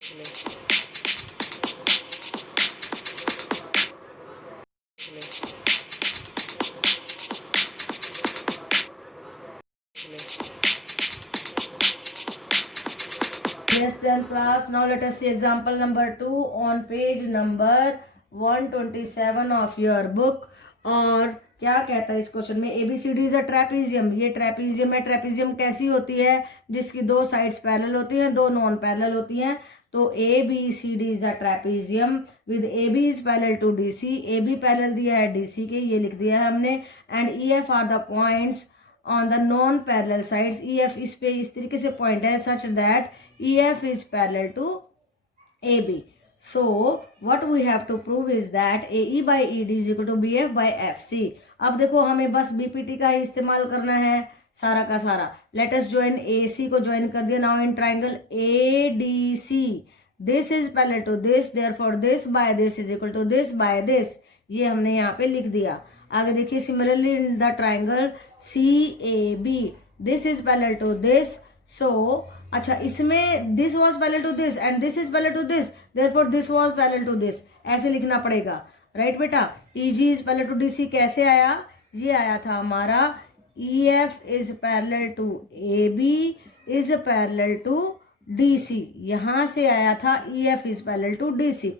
Yes, 10th class. Now let us see example number 2 on page number 127 of your book. और क्या कहता है इस क्वेश्चन में, ABCD इज अ ट्रेपीजियम. ये ट्रेपीजियम है. ट्रेपीजियम कैसी होती है? जिसकी दो साइड्स पैरेलल होती हैं, दो नॉन पैरेलल होती हैं. तो ABCD is a trapezium with AB is parallel to DC. AB parallel दिया है DC के, ये लिख दिया है हमने. And EF are the points on the non parallel sides. EF इस पे इस तरीके से पॉइंट है such that EF is parallel to AB. So what we have to prove is that AE by ED is equal to BF by FC. अब देखो हमें बस BPT का ही इस्तेमाल करना है सारा का सारा. Let us join AC को ज्वाइन कर दिया. Now in triangle ADC, this is parallel to this, therefore this by this is equal to this by this. ये हमने यहाँ पे लिख दिया. आगे देखिए, similarly in the triangle CAB, this is parallel to this. So अच्छा, इसमें this was parallel to this and this is parallel to this, therefore this was parallel to this, ऐसे लिखना पड़ेगा. राइट बेटा. EG is parallel to DC कैसे आया? ये आया था हमारा EF is parallel to AB is parallel to DC. यहां से आया था EF is parallel to DC.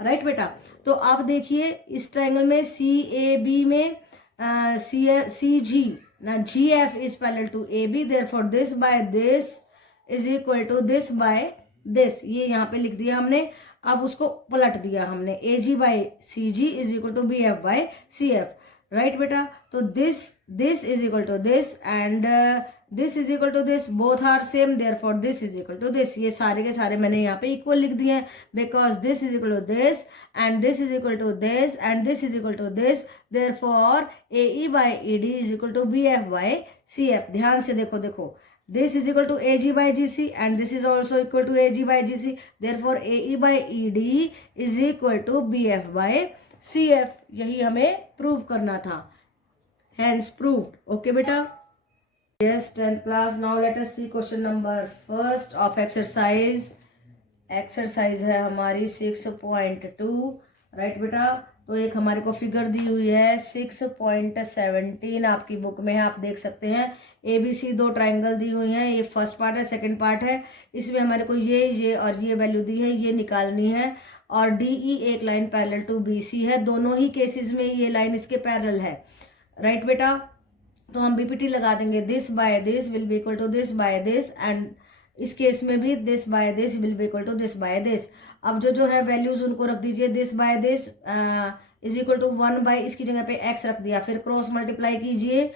Right बेटा. तो अब देखिए इस ट्रायंगल में CAB में CG ना GF is parallel to AB, therefore this by this is equal to this by this. ये यहाँ पे लिख दिया हमने. अब उसको पलट दिया हमने. AG by CG is equal to BF by CF. Right बेटा. तो this is equal to this and this is equal to this, both are same, therefore this is equal to this. ये सारे के सारे मैंने यहाँ पे इक्वल लिख दिए हैं because this is equal to this and this is equal to this and this is equal to this, therefore AE by ED is equal to BF by CF. ध्यान से देखो, this is equal to AG by GC and this is also equal to AG by GC, therefore AE by ED is equal to BF by CF. यही हमें prove करना था. Hence proved. Okay बेटा. Yes, 10th class. Now let us see question number first of exercise. Exercise है हमारी 6.2. Right बेटा. तो एक हमारे को फिगर दी हुई है 6.17 आपकी बुक में है, आप देख सकते हैं. ABC दो ट्रायंगल दी हुई हैं. ये फर्स्ट पार्ट है, सेकंड पार्ट है. इसमें हमारे को ये और ये वैल्यू दी है, ये निकालनी है. और DE एक लाइन पैरेलल टू BC है. दोनों ही केसेस में ये लाइन इसके पैरेलल है. राइट बेटा. तो हम BPT लगा देंगे. This by this will be equal to this by this and इस केस में भी this by this will be equal to this by this. अब जो है वैल्यूज उनको रख दीजिए. This by this is equal to 1 by, इसकी जगह पे x रख दिया. फिर क्रॉस मल्टीप्लाई कीजिए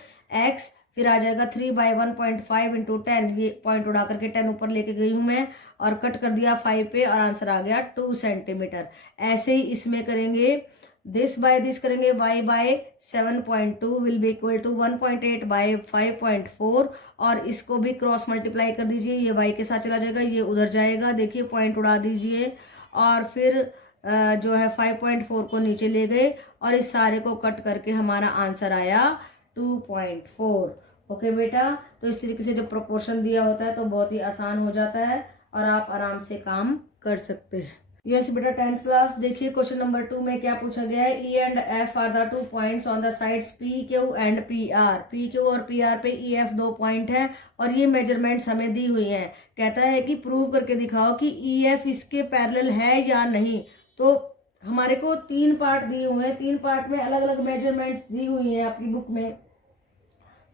x, फिर आ जाएगा 3 बाय 1.5 इंटू 10. ये पॉइंट उड़ा करके 10 ऊपर लेके गई हूं मैं और कट कर दिया 5 पे और आंसर आ गया 2 सेंटीमीटर. ऐसे ही इसमें करेंगे. दिस बाय दिस करेंगे. y by 7.2 will be equal to 1.8 by 5.4 और इसको भी क्रॉस मल्टीप्लाई कर दीजिए. ये y के साथ चला जाएगा, ये उधर जाएगा. देखिए पॉइंट उड़ा दीजिए और फिर जो है 5.4 को नीचे ले गए और इस सारे को कट करके हमारा आंसर आया 2.4. ओके बेटा. तो इस तरीके से जब प्रोपोर्शन दिया होता है तो बहुत ही आसान हो जाता है और आप आराम से काम कर सकते हैं. यस बेटा. 10th class. देखिए क्वेश्चन नंबर 2 में क्या पूछा गया है. E and F are the 2 points on the sides PQ and PR. PQ और PR पे EF 2 पॉइंट है और ये मेजरमेंट्स हमें दी हुई हैं. कहता है कि प्रूव करके दिखाओ कि EF इसके पैरेलल है या नहीं. तो हमारे को 3 पार्ट दिए हुए हैं. 3 पार्ट में अलग अलग मेजरमेंट्स दी हुई हैं आपकी बुक में.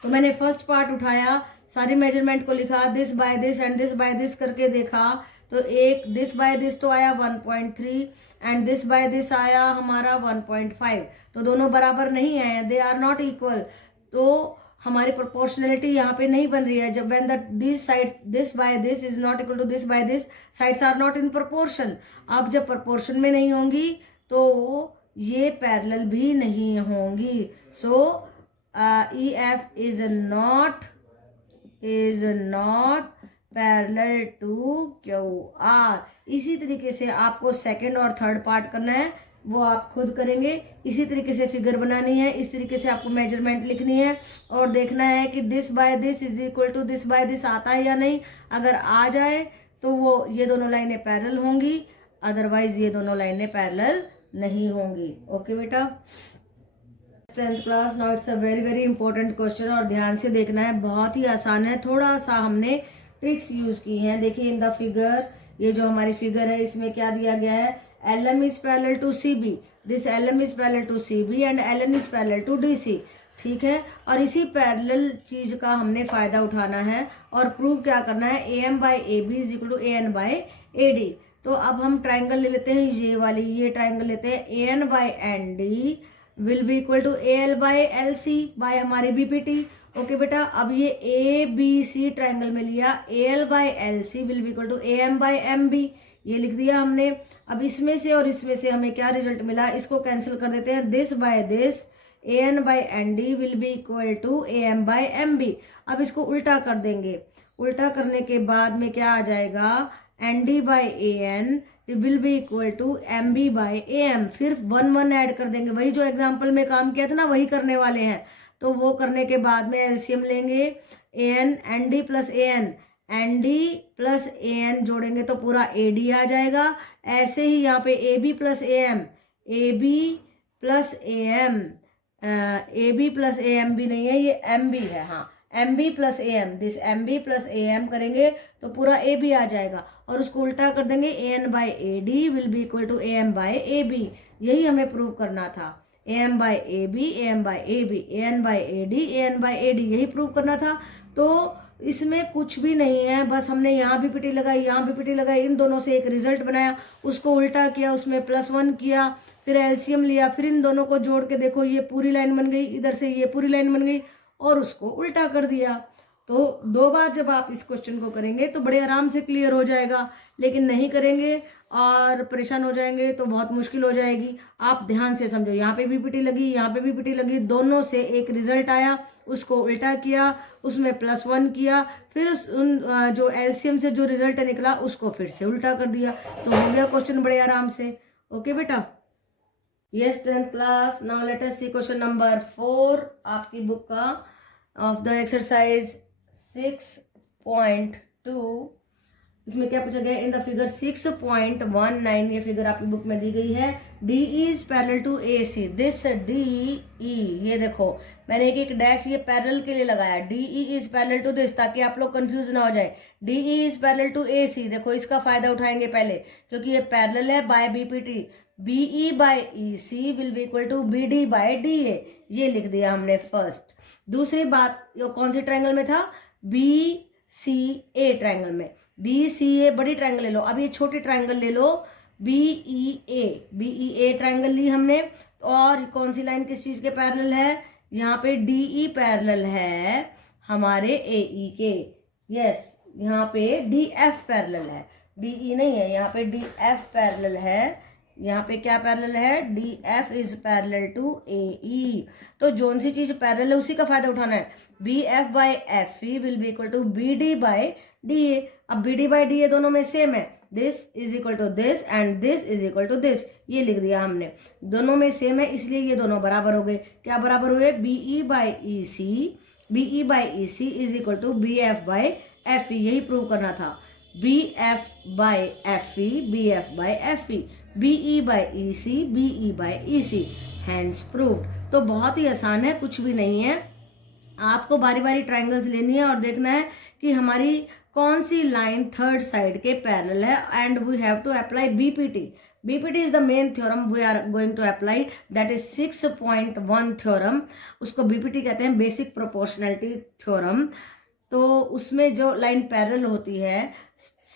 तो मैंने फर्स्ट पार्ट उठाया, सारे मेजरमेंट को लिखा, this by this and this by this करके देखा. तो एक दिस बाय दिस तो आया 1.3 एंड दिस बाय दिस आया हमारा 1.5. तो दोनों बराबर नहीं आए, दे आर नॉट इक्वल. तो हमारी प्रोपोर्शनलिटी यहाँ पे नहीं बन रही है. जब when the this side this by this is not equal to this by this, sides are not in proportion. अब जब प्रोपोर्शन में नहीं होंगी तो ये पैरेलल भी नहीं होंगी. So EF is not parallel to QR. इसी तरीके से आपको सेकंड और थर्ड पार्ट करना है, वो आप खुद करेंगे. इसी तरीके से फिगर बनानी है, इस तरीके से आपको मेजरमेंट लिखनी है और देखना है कि this by this is equal to this by this आता है या नहीं. अगर आ जाए तो वो ये दोनों लाइनें पैरेलल होंगी, अदरवाइज ये दोनों लाइनें पैरेलल नहीं होंगी। ओके बेटा, 10th class. Now it's a very very important question और ध्यान से देखना है, बहुत ही आसान है, थोड़ा सा हमने ट्रिक्स यूज की हैं। देखिए इन द फिगर, ये जो हमारी फिगर है इसमें क्या दिया गया है, LM is parallel to CB, this LM is parallel to CB and LN is parallel to DC। ठीक है, और इसी पैरेलल चीज का हमने फायदा उठाना है और प्रूव क्या करना है, AM by AB is equal to AN by AD। तो अब हम ट्राइंगल ले लेते हैं, ये वाली ये ट्राइंगल लेते हैं, AN by ND will be equal to AL by LC by हमारी BPT। ओके बेटा, अब ये ABC ट्राइंगल में लिया, AL by LC will be equal to AM by MB, ये लिख दिया हमने। अब इसमें से और इसमें से हमें क्या रिजल्ट मिला, इसको कैंसिल कर देते हैं, this by this AN by ND will be equal to AM by MB। अब इसको उल्टा कर देंगे, उल्टा करने के बाद में क्या आ जाएगा, ND by AN will be equal to MB by AM। फिर 1 1 ऐड कर देंगे, वही जो एग्जाम्पल में काम किया था ना वही करने वाले हैं। तो वो करने के बाद में LCM लेंगे, AN ND plus AN, ND plus AN जोड़ेंगे तो पूरा AD आ जाएगा। ऐसे ही यहाँ पे AB plus AM, AB plus AM, AB plus AM भी नहीं है, ये MB है, हाँ MB plus AM, this MB plus AM करेंगे तो पूरा AB आ जाएगा और उसको उल्टा कर देंगे, AN by AD will be equal to AM by AB। यही हमें प्रूव करना था, AM by AB, AM by AB, AN by AD, AN by AD, यही प्रूव करना था। तो इसमें कुछ भी नहीं है, बस हमने यहाँ भी पीटी लगाई, यहाँ भी पीटी लगाई, इन दोनों से एक रिजल्ट बनाया, उसको उल्टा किया, उसमें +1 किया, फिर LCM लिया, फिर इन दोनों को जोड़ के देखो ये पूरी लाइन बन गई, इधर से ये पूरी लाइन बन गई और उसको उल्टा कर दिया। तो 2 बार जब आप इस क्वेश्चन को करेंगे तो बड़े आराम से क्लियर हो जाएगा, लेकिन नहीं करेंगे और परेशान हो जाएंगे तो बहुत मुश्किल हो जाएगी। आप ध्यान से समझो, यहाँ पे भी पीटी लगी, यहाँ पे भी पीटी लगी, दोनों से एक रिजल्ट आया, उसको उल्टा किया, उसमें +1 किया, फिर जो LCM से जो रिजल्ट निकला उसको फिर से उल्टा कर दिया, तो हो गया क्वेश्चन बड़े आराम से। ओके बेटा, yes 10th class. Now let us see question number 4 आपकी बुक का ऑफ द एक्सरसाइज 6.2। इसमें क्या पूछा गया, इन द फिगर 6.19, ये फिगर आपकी बुक में दी गई है, DE is parallel to AC, this DE, ये देखो मैंने एक डैश ये पैरेलल के लिए लगाया, DE is parallel to this, ताकि आप लोग कंफ्यूज ना हो जाए। DE is parallel to AC, देखो इसका फायदा उठाएंगे पहले, क्योंकि ये पैरेलल है by BPT। BE by EC will be equal to BD by DA, ये लिख दिया हमने फर्स्ट। दूसरी बात, ये कौन सी ट्रायंगल में था, BCA ट्रायंगल में, BCA बड़ी ट्रायंगल ले लो, अब ये छोटी ट्रायंगल ले लो, BEA ट्रायंगल ली हमने। और कौन सी लाइन किस चीज के पैरेलल है, यहाँ पे DE पैरेलल है हमारे AE के, यस यहाँ पे DF पैरेलल है, DE नहीं है, यहाँ पे DF पैरेलल है, यहाँ पे क्या पैरेलल है, DF is parallel to AE। तो जोन सी चीज पैरेलल है उसी का फायदा उठाना है, BF by FE will be equal to BD by DA। अब BD बाई DA दोनों में सेम है, this is equal to this and this is equal to this, ये लिख दिया हमने, दोनों में सेम है इसलिए ये दोनों बराबर हो गए। क्या बराबर हुए, BE by EC is equal to BF by FE, यही प्रूव करना था, BF by FE, BE by BE by EC, hence proved. तो बहुत ही आसान है, कुछ भी नहीं है, आपको बारी बारी ट्रायंगल्स लेनी है और देखना है कि हमारी कौन सी लाइन थर्ड साइड के पैरेलल है, and we have to apply BPT is the main theorem we are going to apply, that is 6.1 theorem, उसको BPT कहते हैं, बेसिक प्रोपोर्शनैलिटी थ्योरम। तो उसमें जो लाइन पैरेलल होती है,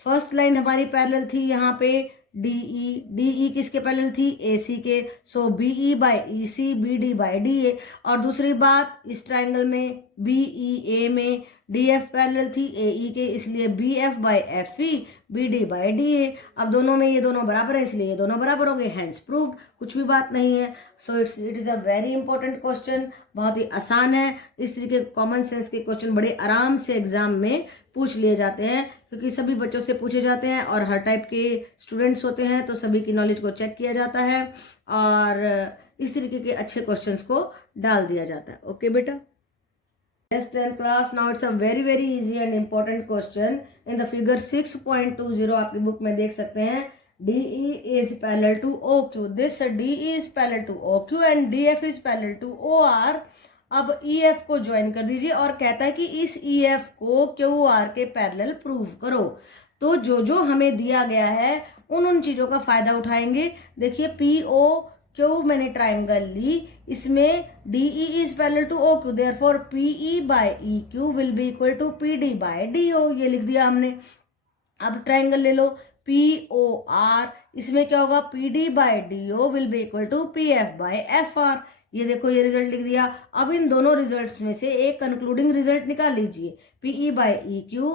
फर्स्ट लाइन हमारी पैरेलल थी यहाँ पे DE किसके पैरेलल थी, AC के, सो BE by EC BD by DA। और दूसरी बात, इस ट्राइंगल में BEA में DF पैरेलल थी AE के, इसलिए BF by FE BD by DA। अब दोनों में ये दोनों बराबर है इसलिए ये दोनों बराबर हो गए, हैंस प्रूव्ड, कुछ भी बात नहीं है। So it is a very important question, बहुत ही आसान है। इस तरीके के कॉमन सेंस के क्वेश्चन बड़े आराम से एग्जाम में पूछ लिए जाते हैं, क्योंकि सभी बच्चों से पूछे जाते हैं और हर टाइप के स्टूडेंट्स होते हैं, तो सभी की नॉलेज को चेक किया जाता है और इस तरीके के अच्छे क्वेश्चंस को डाल दिया जाता है। ओके बेटा। Yes, 10th class. Now it's a very easy and important question. In the figure 6.20 आपकी बुक में देख सकते हैं DE is parallel to OQ. This DE is parallel to OQ and DF is parallel to OR. अब EF को join कर दीजिए और कहता है कि इस EF को QR के पैरेलल प्रूव करो। तो जो हमें दिया गया है उन चीजों का फायदा उठाएंगे। देखिए PO क्यू मैंने ट्राइंगल ली, इसमें DE is parallel to OQ, therefore PE by EQ will be equal to PD by DO। ये लिख दिया हमने। अब ट्राइंगल ले लो POR, इसमें क्या होगा PD by DO will be equal to PF by FR। ये देखो ये रिजल्ट लिख दिया। अब इन दोनों रिजल्ट्स में से एक कंक्लूडिंग रिजल्ट निकाल लीजिए। PE by EQ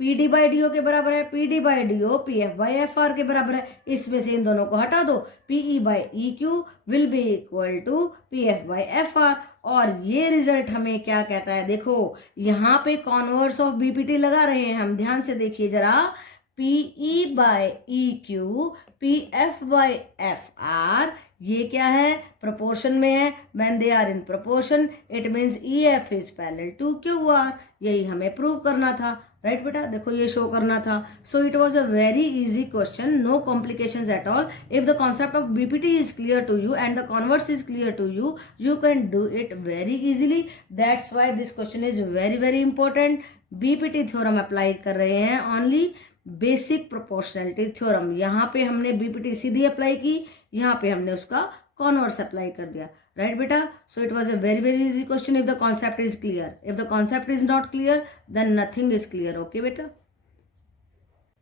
PD by DO के बराबर है, PD by DO PF by FR के बराबर है। इसमें से इन दोनों को हटा दो, PE by EQ will be equal to PF by FR। और ये रिजल्ट हमें क्या कहता है, देखो यहाँ पे कॉन्वर्स ऑफ BPT लगा रहे हैं हम, ध्यान से देखिए जरा। PE by EQ PF by FR, ये क्या है, प्रोपोर्शन में है। When they are in proportion it means EF is parallel to QR। यही हमें प्रूव करना था, राइट बेटा। देखो ये शो करना था। So it was a very easy question, no complications at all. If the concept of BPT is clear to you and the converse is clear to you, you can do it very easily. That's why this question is very important. BPT theorem apply कर रहे हैं, only basic proportionality theorem. यहाँ पे हमने BPT सीधी apply की, यहाँ पे हमने उसका कॉन्वर्स अप्लाई कर दिया, राइट बेटा। So it was a very easy question if the concept is clear. If the concept is not clear then nothing is clear, okay बेटा।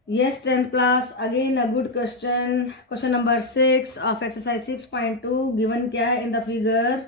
Yes, 10th class, again a good question. Question number 6 of exercise 6.2 given क्या है in the figure,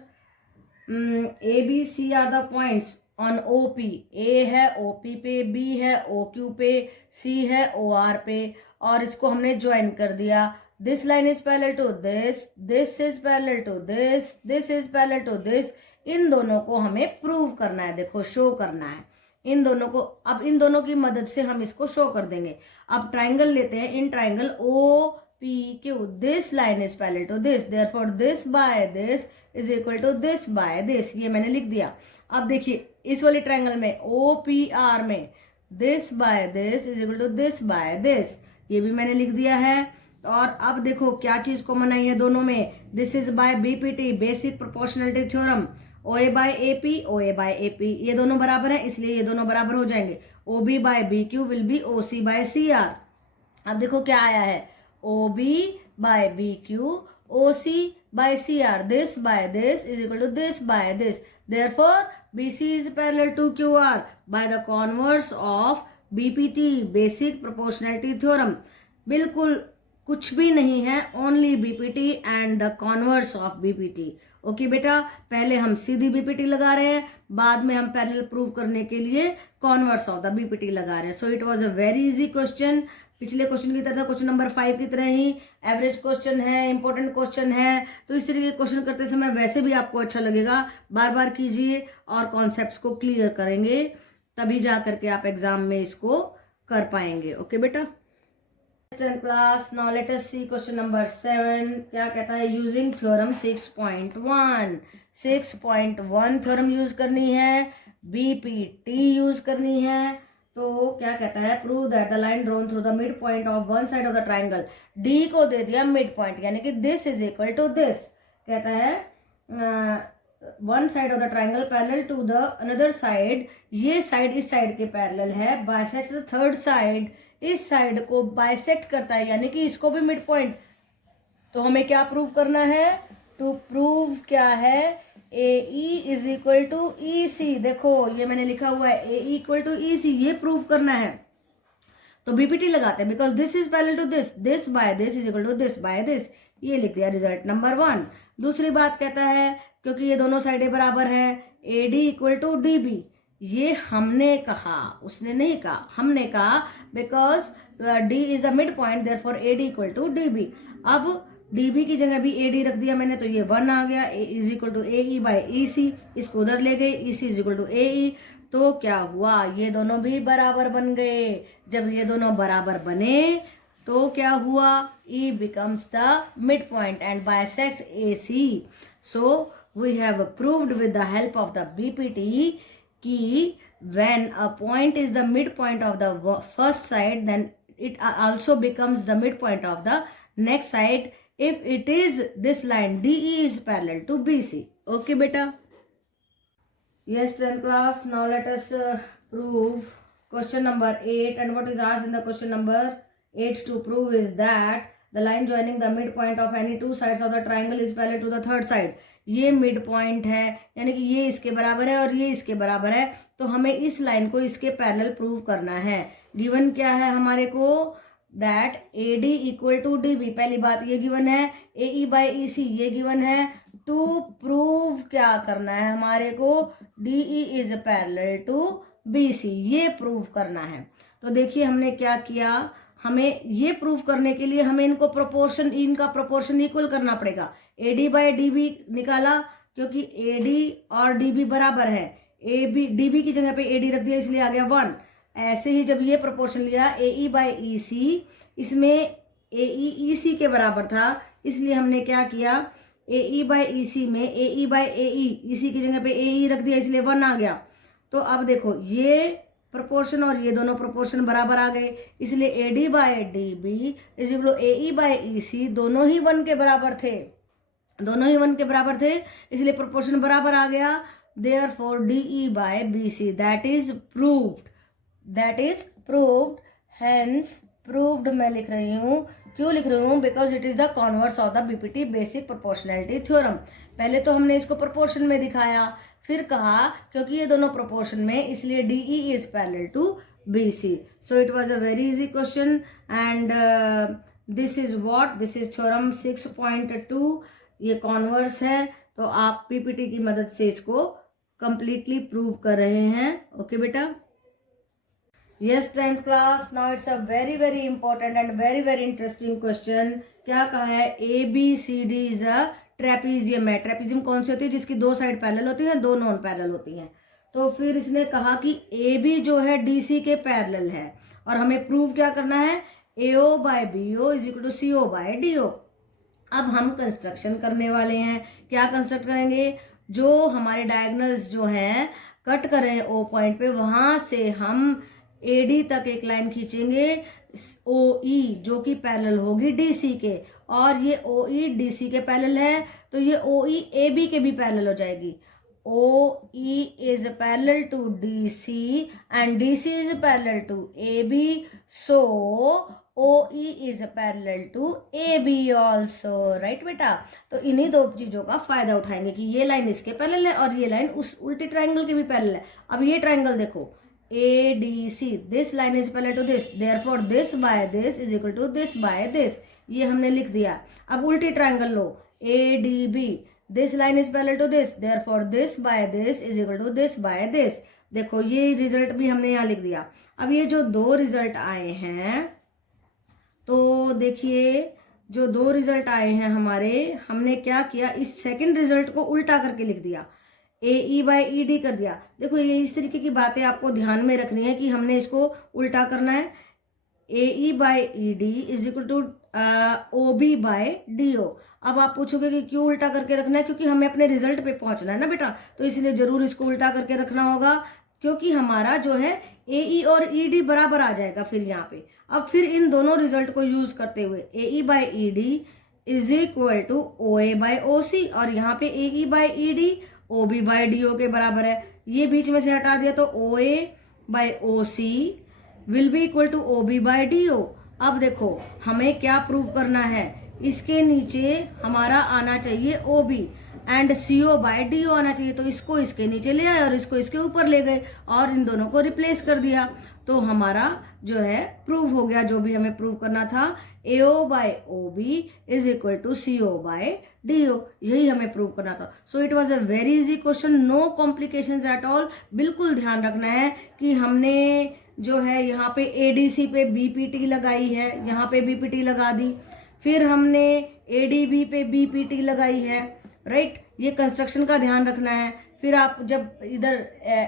A B C are the points on OP। A है OP पे, B है OQ पे, C है OR पे, और इसको हमने ज्वाइन कर दिया। This line is parallel to this, this is parallel to this, this is parallel to this. इन दोनों को हमें प्रूव करना है, देखो शो करना है इन दोनों को। अब इन दोनों की मदद से हम इसको शो कर देंगे। अब ट्राइंगल लेते हैं, in triangle OPQ this line is parallel to this, therefore this by this is equal to this by this. ये मैंने लिख दिया। अब देखिए इस वाली ट्राइंगल में OPR में this by this is equal to this by this, ये भी मैंने लिख दिया है। और अब देखो क्या चीज कॉमन आई है दोनों में, this is by BPT basic proportionality theorem. OA by AP, OA by AP, ये दोनों बराबर है इसलिए ये दोनों बराबर हो जाएंगे। OB by BQ will be OC by CR। अब देखो क्या आया है, OB by BQ OC by CR, this by this is equal to this by this, therefore BC is parallel to QR by the converse of BPT basic proportionality theorem. बिल्कुल कुछ भी नहीं है, only BPT and the converse of BPT। Okay बेटा, पहले हम सीधी BPT लगा रहे हैं, बाद में हम पैरेलल प्रूव करने के लिए कॉन्वर्स ऑफ द BPT लगा रहे हैं। सो it was a very easy question. पिछले क्वेश्चन की तरह, क्वेश्चन नंबर 5 की तरह ही एवरेज क्वेश्चन है, इंपॉर्टेंट क्वेश्चन है। तो इस तरीके के क्वेश्चन करते समय वैसे भी आपको अच्छा लगेगा, बार बार कीजिए और कॉन्सेप्ट्स को क्लियर करेंगे, तभी जा करके आप एग्जाम में इसको कर पाएंगे। ओके बेटा। 10th class, now let us see question number 7 क्या कहता है। यूजिंग थ्योरम 6.1, 6.1 थ्योरम यूज करनी है, BPT यूज करनी है। तो क्या कहता है, prove that the line drawn through the mid point of one side of the triangle, D को दे दिया मिड पॉइंट यानी कि this is equal to this. कहता है one side of the triangle parallel to the another side, ये side इस side के पैरेलल है, बाइसेक्ट्स द थर्ड साइड, इस साइड को बाइसेक्ट करता है यानी कि इसको भी मिड पॉइंट। तो हमें क्या प्रूव करना है, टू प्रूव क्या है, AE is equal to EC। देखो ये मैंने लिखा हुआ है AE इक्वल टू EC, ये प्रूव करना है। तो BPT लगाते हैं, because this is parallel to this, this by this is equal to this by this. ये लिख दिया रिजल्ट नंबर 1। दूसरी बात कहता है, क्योंकि ये दोनों साइडें बराबर है, AD इक्वल टू DB। ये हमने कहा, उसने नहीं कहा, हमने कहा, because D is the mid point, therefore AD equal to DB। अब DB की जगह भी AD रख दिया मैंने, तो ये 1 आ गया। A is equal to AE by EC, इसको उधर ले गए, EC is equal to AE। तो क्या हुआ, ये दोनों भी बराबर बन गए। जब ये दोनों बराबर बने तो क्या हुआ, E becomes the midpoint and bisects AC. So we have proved with the help of the BPT कि when a point is the midpoint of the first side, then it also becomes the midpoint of the next side if it is this line DE is parallel to BC. Okay beta? Yes, 10th class. Now let us prove question number 8, and what is asked in the question number 8 to prove is that the line joining the midpoint of any two sides of the triangle is parallel to the third side. ये mid point है, यानी कि ये इसके बराबर है और ये इसके बराबर है, तो हमें इस लाइन को इसके पैरेलल प्रूव करना है. गिवन क्या है हमारे को, that AD equal to DB, पहली बात ये गिवन है. AE बाई EC ये गिवन है. टू प्रूव क्या करना है हमारे को, DE is parallel to BC, ये प्रूव करना है. तो देखिए हमने क्या किया, हमें ये प्रूव करने के लिए हमें इनका प्रोपोर्शन इक्वल करना पड़ेगा. AD बाई DB निकाला, क्योंकि AD और DB बराबर है. DB की जगह पे AD रख दिया, इसलिए आ गया 1. ऐसे ही जब ये प्रोपोर्शन लिया AE बाई EC, इसमें AE EC के बराबर था, इसलिए हमने क्या किया, AE बाई EC में AE बाई AE, EC की जगह पे AE रख दिया, इसलिए 1 आ गया. तो अब देखो ये प्रोपोर्शन और ये दोनों प्रोपोर्शन बराबर आ गए, इसलिए AD by DB is equal to AE by EC, दोनों ही 1 के बराबर थे, इसलिए प्रोपोर्शन बराबर आ गया. Therefore DE by BC that is proved. Hence proved मैं लिख रही हूँ. क्यों लिख रही हूँ, because it is the converse of the BPT basic proportionality theorem. पहले तो हमने इसको प्रोपोर्शन में दिखाया, फिर कहा क्योंकि ये दोनों प्रोपोर्शन में, इसलिए DE is parallel to BC. So it was a very easy question, and this is theorem 6.2. ये कॉन्वर्स है, तो आप PPT की मदद से इसको कंप्लीटली प्रूव कर रहे हैं. ओके बेटा? Yes, 10th class. Now it's a very very important and very very interesting question. क्या कहा है, ABCD is a trapezium है. ट्रेपेजियम कौन सी होती है, जिसकी दो साइड पैरेलल होती है, दो नॉन पैरेलल होती हैं. तो फिर इसने कहा कि AB जो है DC के पैरेलल है, और हमें प्रूव क्या करना है, AO by BO is equal to CO by DO. अब हम कंस्ट्रक्शन करने वाले हैं. क्या कंस्ट्रक्ट करेंगे, जो हमारे डायगोनल्स जो हैं कट कर रहे हैं O पॉइंट पे, वहां से हम AD तक एक लाइन खींचेंगे OE, जो कि पैरेलल होगी DC के, और ये OE DC के पैरेलल है, तो ये OE AB के भी पैरेलल हो जाएगी. OE is parallel to DC and DC is parallel to AB, so OE is parallel to AB also, right बेटा? तो इन्हीं दो चीजों का फायदा उठाएंगे कि ये लाइन इसके पैरेलल है और ये लाइन उस उल्टे ट्राइंगल के भी पैरेलल है. अब ये ट्राइंगल देखो, ADC, this line is parallel to this, therefore this by this is equal to this by this. ये हमने लिख दिया. अब उल्टी triangle low, ADB, this line is parallel to this, therefore this by this is equal to this by this. देखो ये result भी हमने यहाँ लिख दिया. अब ये जो दो रिजल्ट आए हैं, तो देखिए जो दो रिजल्ट आए हैं हमारे, हमने क्या किया, इस सेकंड रिजल्ट को उल्टा करके लिख दिया, AE बाई ED कर दिया. देखो ये इस तरीके की बातें आपको ध्यान में रखनी है कि हमने इसको उल्टा करना है. AE by ED is equal to OB by DO. अब आप पूछोगे कि क्यों उल्टा करके रखना है, क्योंकि हमें अपने रिजल्ट पे पहुंचना है ना बेटा, तो इसलिए जरूर इसको उल्टा करके रखना होगा, क्योंकि हमारा जो है AE और ED बराबर आ जाएगा फिर यहाँ पे. अब फिर इन दोनों रिजल्ट को यूज करते हुए AE by ED is equal to OA by OC, और यहाँ पे AE by ED OB by DO के बराबर है. ये बीच में से हटा दिया, तो OA by OC will be equal to OB by DO. अब देखो हमें क्या प्रूव करना है, इसके नीचे हमारा आना चाहिए OB and CO by DO आना चाहिए. तो इसको इसके नीचे ले आए और इसको इसके ऊपर ले गए और इन दोनों को रिप्लेस कर दिया, तो हमारा जो है प्रूव हो गया. जो भी हमें प्रूव करना था, AO by OB is equal to CO by DO, यही हमें प्रूव करना था. So it was a very easy question, no complications at all. बिल्कुल ध्यान रखना है कि हमने जो है यहाँ पे ADC पे BPT लगाई है, यहाँ पे BPT लगा दी, फिर हमने ADB पे BPT लगाई है, राइट. ये कंस्ट्रक्शन का ध्यान रखना है. फिर आप जब इधर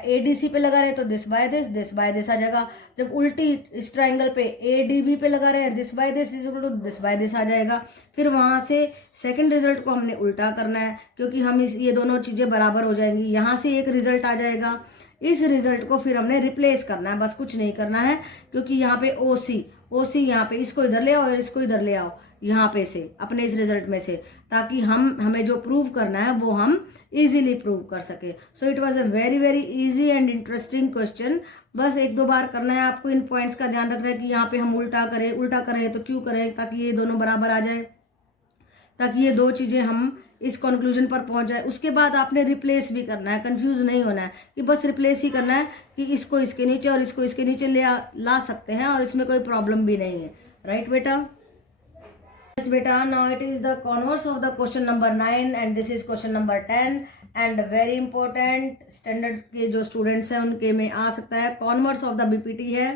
ADC पे लगा रहे हैं तो दिस बाय दिस आ जाएगा. जब उल्टी इस ट्राइंगल पे ADB पे लगा रहे हैं, this by this is equal to this by this आ जाएगा. फिर वहां से सेकंड रिजल्ट को हमने उल्टा करना है, क्योंकि हम ये दोनों चीजें बराबर हो जाएंगी. यहाँ से एक रिजल्ट आ जाएगा इस रिजल्ट को फिर हमने रिप्लेस करना है, बस कुछ नहीं करना है, क्योंकि यहाँ पे OC यहाँ पे इसको इधर ले आओ और इसको इधर ले आओ यहाँ पे से अपने इस रिजल्ट में से, ताकि हमें जो प्रूव करना है वो हम इजीली प्रूव कर सके। सो it was a very very easy and interesting question. बस 1-2 बार करना है आपको। इन पॉइंट्स का ध्यान रखना है कि यहाँ पे हम उल्टा करें तो क्यों करें, ताकि ये दोनों बराबर आ जाए, ताकि ये दो चीजें हम इस कंक्लूजन पर पहुंच जाए। उसके बाद आपने रिप्लेस भी करना है, कंफ्यूज नहीं होना है कि बस रिप्लेस ही करना है कि इसको इसके नीचे और इसको इसके नीचे ला सकते हैं और इसमें कोई प्रॉब्लम भी नहीं है। राइट बेटा? यस बेटा। Now it is the converse of the question number 9 and this is question number 10 and very important. Standard के जो स्टूडेंट्स हैं उनके में आ सकता है। कॉन्वर्स ऑफ द बीपीटी है,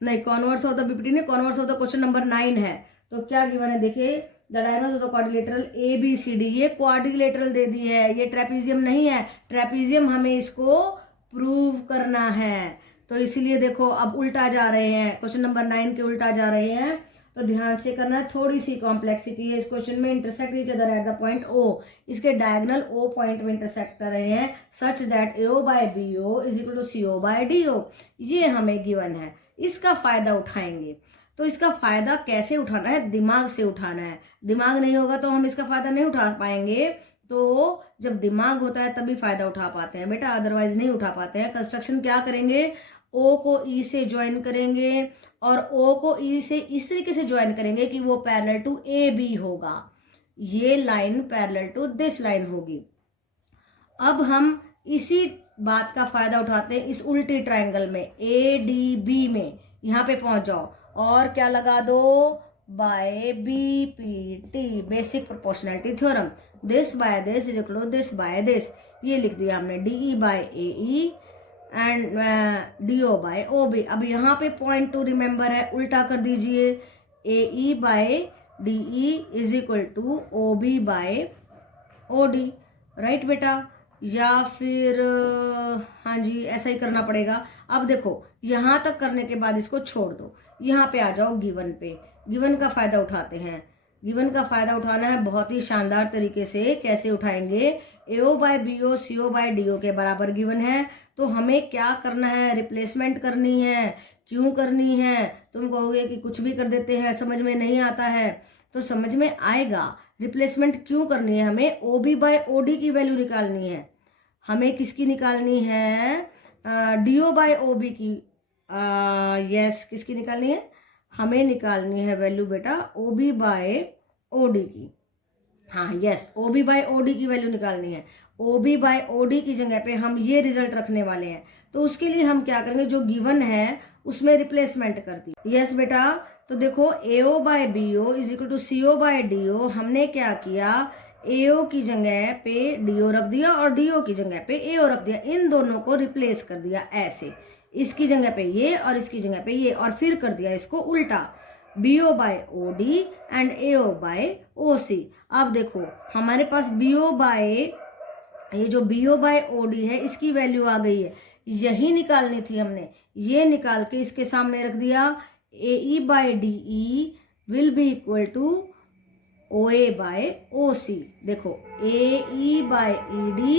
नहीं कॉन्वर्स ऑफ द बीपीटी नहीं, converse of the question number 9 है। तो क्या गिवन है देखिए, the diagonals of the quadrilateral ABCD, ये क्वाड्रिलेटरल दे दी है, ये ट्रेपीजियम नहीं है। ट्रेपीजियम हमें इसको प्रूव करना है, तो इसीलिए देखो अब उल्टा जा रहे हैं, क्वेश्चन नंबर 9 के उल्टा जा रहे हैं। तो ध्यान से करना है, थोड़ी सी कॉम्प्लेक्सिटी है इस क्वेश्चन में। Intersect each other at the point O, इसके डायगोनल O पॉइंट में इंटरसेक्ट कर रहे हैं, such that AO by BO is equal to CO by DO। ये हमें गिवन है, इसका फायदा उठाएंगे। तो इसका फायदा कैसे उठाना है? दिमाग से उठाना है। दिमाग नहीं होगा तो हम इसका फायदा नहीं उठा पाएंगे। तो जब दिमाग होता है तभी फायदा उठा पाते हैं बेटा, अदरवाइज नहीं उठा पाते हैं। कंस्ट्रक्शन क्या करेंगे, O को E से ज्वाइन करेंगे और O को E से इस तरीके से ज्वाइन करेंगे कि वो पैरेलल टू AB होगा। ये line parallel to this line होगी। अब हम इसी बात का फायदा उठाते हैं इस उल्टी ट्रायंगल में, ADB में। यहाँ पे पहुंच जाओ और क्या लगा दो, by BPT, basic proportionality theorem. This by this is equal to this by this, ये लिख दिया हमने, DE by AE and DO by OB। अब यहाँ पे पॉइंट टू रिमेंबर है, उल्टा कर दीजिए, AE by DE is equal to OB by OD। Right बेटा? या फिर हाँ जी ऐसा ही करना पड़ेगा। अब देखो यहाँ तक करने के बाद इसको छोड़ दो, यहाँ पे आ जाओ गिवन पे। गिवन का फायदा उठाते हैं। गिवन का फायदा उठाना है बहुत ही शानदार तरीके से। कैसे उठाएंगे, AO by BO CO by DO के बराबर गिवन है, तो हमें क्या करना है, रिप्लेसमेंट करनी है। क्यों करनी है? तुम कहोगे कि कुछ भी कर देते हैं, समझ में नहीं आता है, तो समझ में आएगा। रिप्लेसमेंट क्यों करनी है, हमें OB बाय OD की वैल्यू निकालनी है। हमें किसकी निकालनी है, DO बाय OB की। यस, किसकी निकालनी है, हमें निकालनी है वैल्यू बेटा OB बाय OD की। हाँ यस, OB बाय OD की वैल्यू निकालनी है। OB बाय OD की जगह पे हम ये रिजल्ट रखने वाले हैं, तो उसके लिए हम क्या करेंगे, जो गिवन है उसमें रिप्लेसमेंट कर दी। यस बेटा, तो देखो AO by BO is equal to CO by DO। हमने क्या किया, AO की जगह पे DO रख दिया और DO की जगह पे AO रख दिया। इन दोनों को रिप्लेस कर दिया ऐसे, इसकी जगह पे ये और इसकी जगह पे ये, और फिर कर दिया इसको उल्टा, BO by OD and AO by OC। अब देखो हमारे पास BO बाय, ये जो BO बाय OD है इसकी वैल्यू आ गई है, यही निकालनी थी हमने। ये निकाल के इसके सामने रख दिया, AE by DE will be equal to OA by OC। देखो AE by ED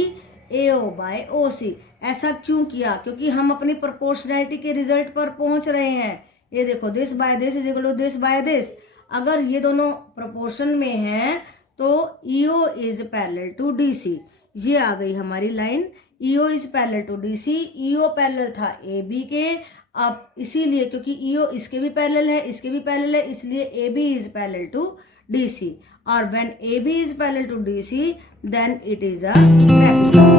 AO by OC। ऐसा क्यों किया, क्योंकि हम अपनी प्रोपोर्शनैलिटी के रिजल्ट पर पहुंच रहे हैं। ये देखो this by this is equal to this by this. अगर ये दोनों प्रोपोर्शन में हैं तो EO is parallel to DC। ये आ गई हमारी line, EO is parallel to DC। EO parallel था AB के, अब इसीलिए क्योंकि EO इसके भी पैरेलल है, इसके भी पैरेलल है, इसलिए AB is parallel to DC। और when AB is parallel to DC then it is a ट्रापेज़ियम।